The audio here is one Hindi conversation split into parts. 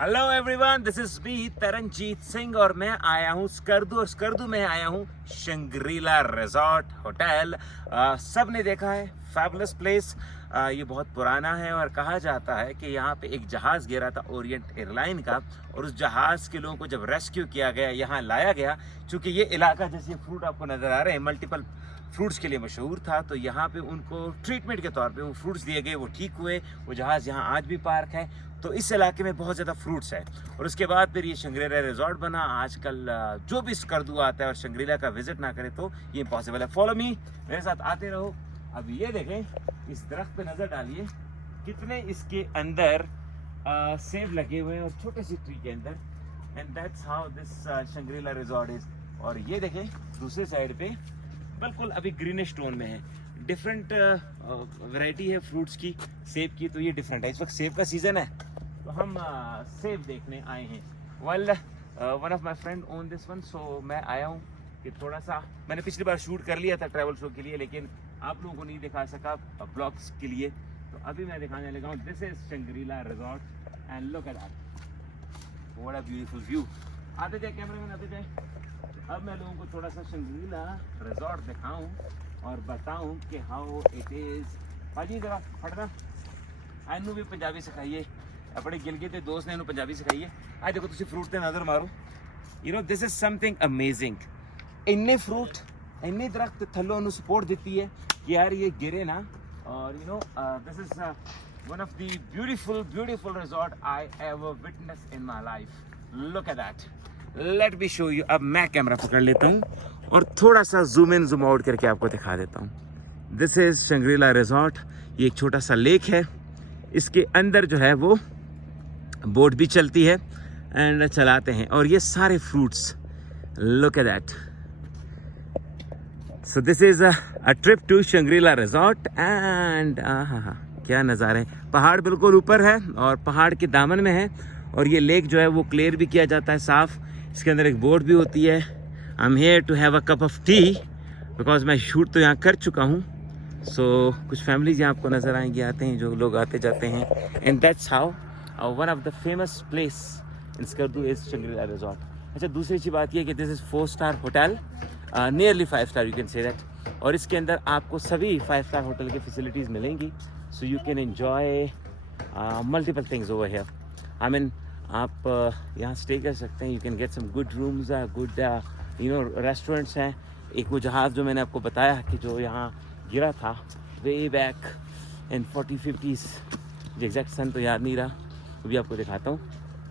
Hello everyone, this is me Taranjeet Singh और मैं आया हूँ स्कर्दू और स्कर्दू में आया हूँ शंग्रीला रिजॉर्ट होटल। सब ने देखा है, फैबुलस प्लेस। ये बहुत पुराना है और कहा जाता है कि यहाँ पे एक जहाज़ गिरा था ओरिएंट एयरलाइन का, और उस जहाज़ के लोगों को जब रेस्क्यू किया गया, यहाँ लाया गया। चूँकि ये इलाका, जैसे फ्रूट आपको नज़र आ रहे हैं, मल्टीपल फ्रूट्स के लिए मशहूर था, तो यहाँ पे उनको ट्रीटमेंट के तौर पे वो फ्रूट्स दिए गए, वो ठीक हुए। वो जहाज़ यहाँ आज भी पार्क है, तो इस इलाके में बहुत ज़्यादा फ्रूट्स है। और उसके बाद फिर ये शंग्रीला रिजॉर्ट बना। आजकल जो भी स्कर्दू आता है और शंग्रीला का विजिट ना करे तो ये इम्पॉसिबल है। फॉलो मी, मेरे साथ आते रहो। अब ये देखें, इस दरख्त पे नज़र डालिए, कितने इसके अंदर सेब लगे हुए हैं और छोटे सी ट्री के अंदर। And that's how this Shangrila resort is. और ये देखें दूसरे साइड पे बिल्कुल अभी ग्रीनिश टोन में है। डिफरेंट वैरायटी है फ्रूट्स की, सेब की, तो ये डिफरेंट है। इस वक्त सेब का सीज़न है, तो हम सेब देखने आए हैं। Well, one of my friend own this one, so मैं आया हूँ कि थोड़ा सा, मैंने पिछली बार शूट कर लिया था ट्रैवल शो के लिए, लेकिन आप लोगों को नहीं दिखा सका ब्लॉग्स के लिए, तो अभी मैं दिखाने लगा हूँ। This is Shangri-La resort and look at that, what a beautiful view. आते जाए कैमरामैन, आते जाए। अब मैं लोगों को थोड़ा सा शंग्रीला रिजॉर्ट दिखाऊं और बताऊं कि हाउ इट इज। भाजी जरा फटना, एनू भी पंजाबी सिखाइए, अपने गिलगित के दोस्त ने इन्हों पंजाबी सिखाई है। आज देखो तुम फ्रूट ते नजर मारो, you know this is something amazing. इन्ने फ्रूट, इन्ने दरख्त थल्लों उन्हें सपोर्ट देती है कि यार ये गिरे ना। और you know this is one of the beautiful resort I ever witness in my life. Look at that, late me show you. अब मैं कैमरा पकड़ लेता हूँ और थोड़ा सा जूम इन जूम आउट करके आपको दिखा देता हूँ। This is Shangri-La resort. ये एक छोटा सा लेक है, इसके अंदर जो है वो बोट भी चलती है एंड चलाते हैं। और ये सारे fruits, look at that. So this is a trip to Shangri-La resort and क्या नज़ारे। पहाड़ बिल्कुल ऊपर है और पहाड़ के दामन में है, और ये लेक जो है वो क्लियर भी किया जाता है, साफ। इसके अंदर एक बोट भी होती है। I am here to have a cup of tea because मैं शूट तो यहाँ कर चुका हूँ। सो कुछ फैमिलीज यहाँ आपको नज़र आएंगी, आते हैं जो लोग आते जाते हैं। And that's how one of the famous place in Skardu is Shangri-La resort. अच्छा, दूसरी अच्छी बात यह कि this is 4 star hotel, nearly 5 star you can say that. और इसके अंदर आपको सभी 5 स्टार होटल की फैसिलिटीज़ मिलेंगी, so you can enjoy multiple things over here. I mean आप यहाँ स्टे कर सकते हैं। You can get some good rooms, good you know restaurants हैं। एक वो जहाज़ जो मैंने आपको बताया कि जो यहाँ गिरा था वे बैक इन 40-50s, जो एग्जैक्ट सन तो याद नहीं रहा, वो भी आपको दिखाता हूँ।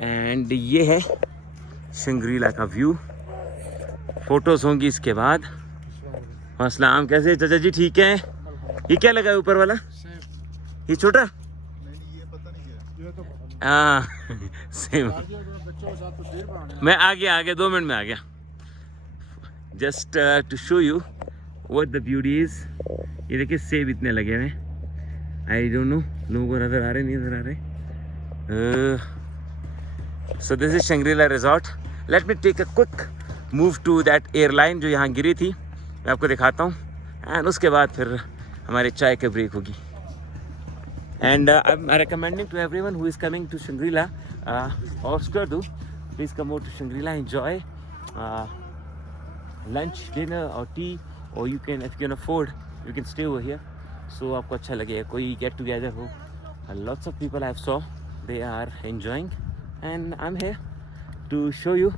एंड ये है शंग्रीला का व्यू। फोटोज़ होंगी इसके बाद। अस्सलाम, कैसे चाचा जी? ठीक है। ये क्या लगा है ऊपर वाला? ये छोटा? हाँ सेम। मैं आ गया 2 मिनट में आ गया। Just to show you what the beauty is. ये देखिए सेब इतने लगे हुए हैं। आई डोंट नो लोगों को नज़र आ रहे नहीं नज़र आ रहे। So this is Shangri-La resort. Let me take a quick move to that airline जो यहाँ गिरी थी, मैं आपको दिखाता हूँ। एंड उसके बाद फिर हमारे चाय का ब्रेक होगी। And I'm recommending to everyone who is coming to Shangri-La or Skardu, please come over to Shangri-La, enjoy lunch, dinner or tea, or you can, if you can afford, you can stay over here. So आपको अच्छा लगेगा, कोई get together हो। Lots of people I saw, they are enjoying, and I'm here to show you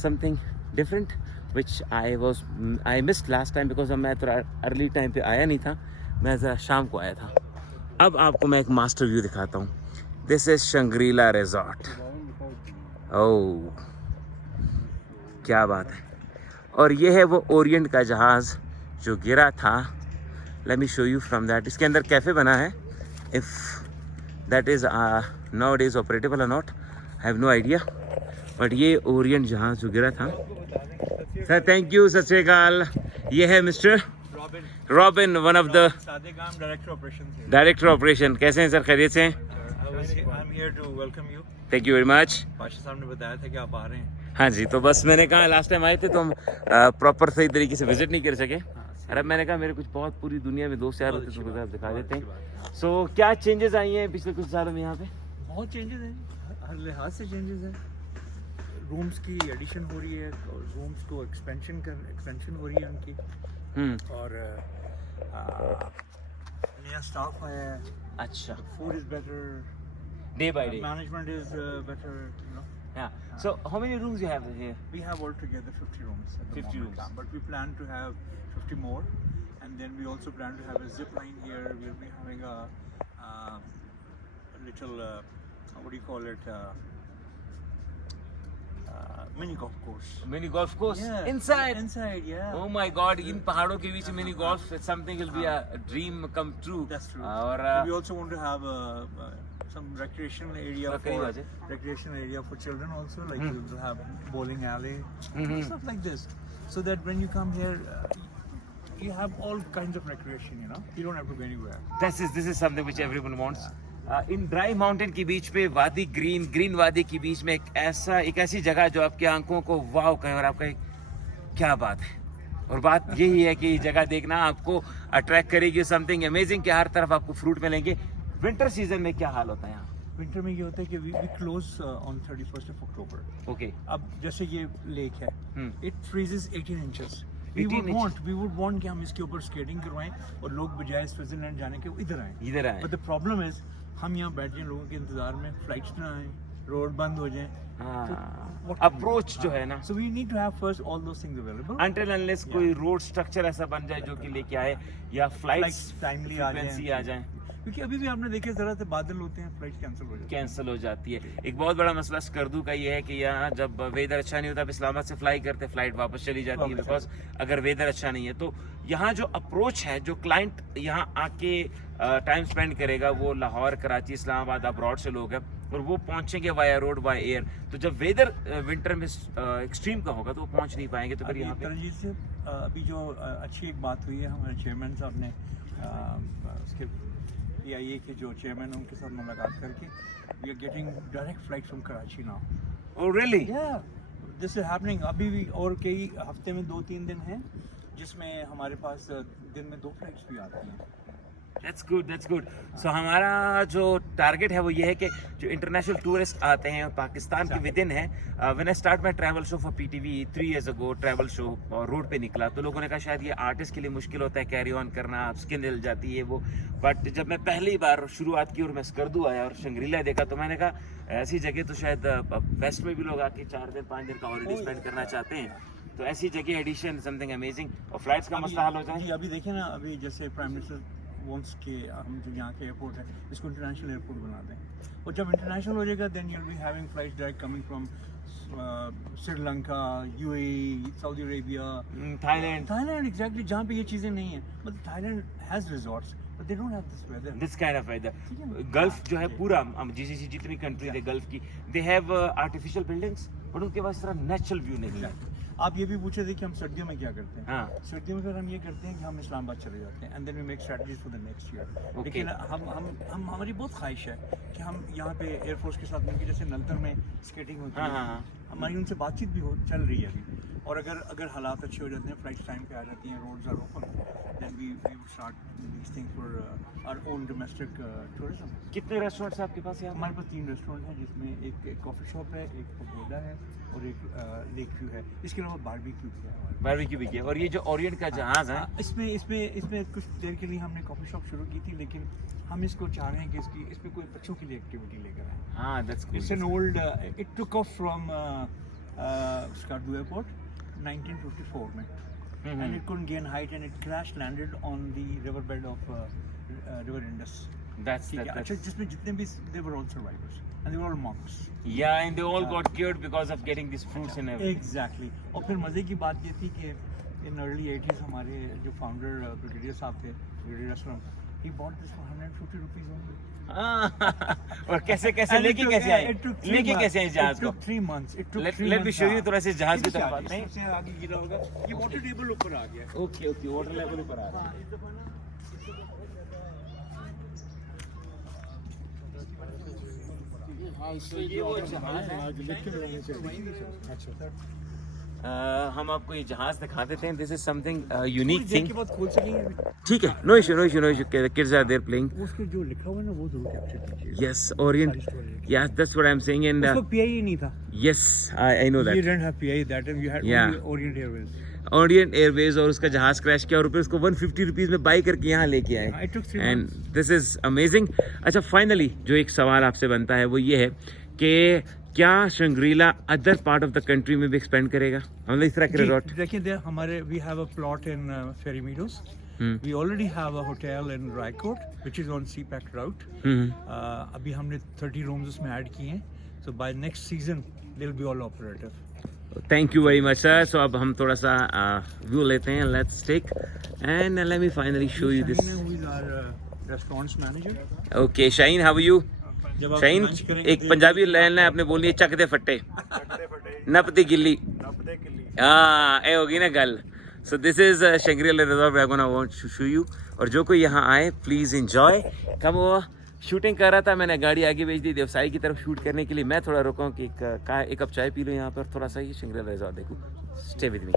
something different which I missed last time because मैं थोड़ा early time पे आया नहीं था, मैं ज़रा शाम को आया था। अब आपको मैं एक मास्टर व्यू दिखाता हूँ। This is Shangri-La resort. Oh क्या बात है। और ये है वो ओरिएंट का जहाज़ जो गिरा था। Let me show you from that. इसके अंदर कैफ़े बना है। If that is nowadays operatable और not, I have no idea. But ये ओरिएंट जहाज़ जो गिरा था। सर थैंक यू, सत श्री अकाल। ये है mister robin, one of the director operation. कैसे हैं सर? खैरियत से हैं? Thank you very much. Pasha साहब ने बताया था कि आप आ रहे हैं। हाँ जी, तो बस मैंने कहा लास्ट टाइम आए थे तो हम प्रॉपर सही तरीके से विजिट नहीं कर सके। और अब मैंने कहा मेरे कुछ बहुत पूरी दुनिया में दोस्त यार होते तो दिखा देते हैं। सो क्या चेंजेस आई हैं पिछले कुछ सालों में यहाँ पे? बहुत चेंजेस हैं, हर लिहाज से चेंजेस हैं। रूम्स की एडिशन हो रही है और रूम्स को एक्सपेंशन हो रही है उनकी, और नया स्टाफ आया है, अच्छा, food is better, day by day. Management is better, you know. Yeah. So how many rooms you have here? We have altogether 50 rooms at the 50 moment, rooms. but we plan to have 50 more, and then we also plan to have a zip line here. We'll be having a little what do you call it, mini golf course. Mini golf course Yeah, inside. inside, yeah. Oh my God! In पहाड़ों के बीच mini golf, it's something will be a dream come true. That's true. और We also want to have some recreational area for children also, like we will have bowling alley, stuff like this, so that when you come here, you have all kinds of recreation. You know, you don't have to go anywhere. this is something which everyone wants. In dry mountain के बीच पे वादी ग्रीन वादी के बीच में एक ऐसी जगह जो आपकी आंखों को वाव कहे और आप कहे क्या बात है। और बात यही है कि जगह देखना आपको अट्रैक्ट करेगी, समथिंग अमेजिंग कि हर तरफ आपको फ्रूट मिलेंगे। विंटर सीजन में क्या हाल होता है यहाँ? विंटर में ये होता है कि we close on 31st of October. Okay, अब जैसे ये लेक है, it freezes 18 inches. 18 inches. We would want कि हम इसके ऊपर स्केटिंग करवाएं और लोग बजाय स्विट्जरलैंड जाने के इधर आए। इधर आए। बट द प्रॉब्लम इज हम यहाँ बैठ जाएं लोगों के इंतजार में, फ्लाइट्स ना आए, रोड बंद हो जाए। अप्रोच जो है ना, So we need to have first all those things available. Until unless कोई रोड स्ट्रक्चर ऐसा बन जाए जो कि लेके आए या फ्लाइट्स Flights timely आ जाएं। क्योंकि अभी भी आपने देखे जरा से बादल होते हैं, फ्लाइट कैंसिल हो जाती है। एक बहुत बड़ा मसला स्कर्दू का ये है कि यहाँ जब वेदर अच्छा नहीं होता, आप इस्लामाबाद से फ्लाई करते, फ्लाइट वापस चली जाती है, बिकॉज अगर वेदर अच्छा नहीं है। तो यहाँ जो अप्रोच है, जो क्लाइंट यहाँ आके टाइम स्पेंड करेगा, वो लाहौर, कराची, इस्लामाबाद, अब्रॉड से लोग हैं और वो पहुंचेंगे वाया रोड, वाया एयर। तो जब वेदर विंटर में एक्सट्रीम का होगा तो वो पहुंच नहीं पाएंगे। तो फिर यहाँ पे तरजीह से अभी जो अच्छी एक बात हुई है, हमारे चेयरमैन साहब ने उसके PIA के जो चेयरमैन हैं उनके साथ मुलाकात करके we are getting direct flight from Karachi now. Oh really? This is happening अभी भी, और कई हफ्ते में 2-3 दिन हैं जिसमें हमारे पास दिन में 2 फ्लाइट्स भी आती हैं। That's good. So हमारा जो टारगेट है वो ये है कि जो इंटरनेशनल टूरिस्ट आते हैं पाकिस्तान के विद इन है। When I start my travel show for PTV 3 years ago, travel show और रोड पे निकला तो लोगों ने कहा शायद ये आर्टिस्ट के लिए मुश्किल होता है कैरी ऑन करना, आप स्किन हिल जाती है वो। बट जब मैं पहली बार शुरुआत की और मैं स्कर्दू आया और शंग्रीला देखा तो मैंने कहा ऐसी जगह तो शायद वेस्ट में भी लोग आके 4 दिन 5 दिन का हॉलिडे स्पेंड करना चाहते हैं, तो ऐसी जगह एडिशन समथिंग अमेजिंग। और फ्लाइट्स का मसला हल हो जाए। जी अभी देखिए ना, अभी जैसे प्राइम मिनिस्टर वॉन्ट्स के हम जो यहाँ के एयरपोर्ट है इसको इंटरनेशनल एयरपोर्ट बना दें, और जब इंटरनेशनल हो जाएगा then you will be having flights direct coming from Sri Lanka, UAE, Saudi Arabia, Thailand exactly, जहाँ पे ये चीज़ें नहीं हैं। मतलब Thailand has resorts but they don't have this kind of weather. Gulf जो है पूरा GCC जितनी कंट्रीज है गल्फ की, they have artificial buildings but उनके पास तरह नेचुरल व्यू नहीं है। आप ये भी पूछे थे कि हम सर्दियों में क्या करते हैं। हाँ। सर्दियों में फिर हम ये करते हैं कि हम इस्लामाबाद चले जाते हैं and then we make strategies for the next year. लेकिन हम हमारी बहुत ख्वाहिश है कि हम यहाँ पे एयरफोर्स के साथ मिलकर, जैसे नलतर में स्केटिंग होती है, हमारी उनसे बातचीत भी चल रही है अभी। और अगर हालात अच्छे हो जाते हैं, फ्लाइट्स टाइम पे आ जाती हैं, roads are open, then we would start these things for our own domestic tourism. कितने रेस्टोरेंट्स आपके पास हैं? हमारे पास 3 रेस्टोरेंट हैं, जिसमें एक कॉफ़ी शॉप है, एक पगोडा है और एक लेक व्यू है। इसके अलावा बारबेक्यू भी है। बारबेक्यू भी किया। और ये जो ओरिएंट का जहाज़ है, इसमें कुछ देर के लिए हमने कॉफ़ी शॉप शुरू की थी, लेकिन हम इसको चाह रहे हैं कि इसमें कोई बच्चों के लिए एक्टिविटी लेकर आए। हाँ, that's cool. It's an old, it took off from Skardu airport 1954 में, and it couldn't gain height and it crash landed on the riverbed of river Indus. That's अच्छा, जिसमें जितने भी they were all survivors and they were all monks. Yeah, and they all got cured because of getting these fruits and everything. Exactly. और फिर मजे की बात ये थी कि in early 80s हमारे जो founder ब्रिगेडियर साहब थे, brigadier Aslam, he bought this for 150 rupees only. और कैसे लेके कैसे आए जहाज को? 3 months. It took 3 months. Let me show you थोड़ा सा जहाज की तरफ आते हैं। इससे आगे गिरा होगा, ये वाटर टेबल ऊपर आ गया। ओके, वाटर लेवल ऊपर आ रहा है। तो ये वो जहाज है। अच्छा सर, हम आपको ये जहाज दिखा देते हैं. This is something unique thing. के बाद खोल सकेंगे. ठीक है, no issue no issue no issue. Kids are there playing. उसके जो लिखा हुआ है ना वो जरूर कैप्चर कीजिए. Yes, Orient. Yes, that's what I am saying. And उसको पीआई नहीं था. Yes, I know You that. didn't have PI that time. You had Yeah. only Orient Airways. Orient Airways, और उसका जहाज क्रैश किया और फिर उसको 150 रुपीज में बाई करके यहाँ लेके आए. I took 3 and months. This is amazing. अच्छा, फाइनली जो एक सवाल आपसे बनता है वो ये है कि क्या Shangrila other part of the country में भी एक्सपेंड करेगा, मतलब इस तरह के रिजॉर्ट? देखिए देर हमारे we have a plot in Ferry Meadows. We already have a hotel in Raikot which is on CPAC route. अभी हमने 30 rooms उसमें ऐड किए हैं. So by next season they'll be all operative. Thank you very much sir. So अब हम थोड़ा सा व्यू लेते हैं. Let's take and let me finally show you this. Shaheen, who is our restaurants manager. Okay Shaheen, how are you? जब आप शाहीन, lunch करेंगे एक पंजाबी लाइन है आपने बोलनी है, चक दे फट्टे नपदी गिल्ली. हाँ, ये होगी ना गल. So this is Shangri-La resort. I gonna want to show you. और जो कोई यहाँ आए प्लीज एंजॉय. कब वो शूटिंग कर रहा था, मैंने गाड़ी आगे भेज दी व्यवसाय की तरफ शूट करने के लिए. मैं थोड़ा रुका हूँ कि एक कप चाय पी लूँ यहाँ पर, थोड़ा सा ही शंग्रीला रिजॉर्ट देखूँ. Stay with me.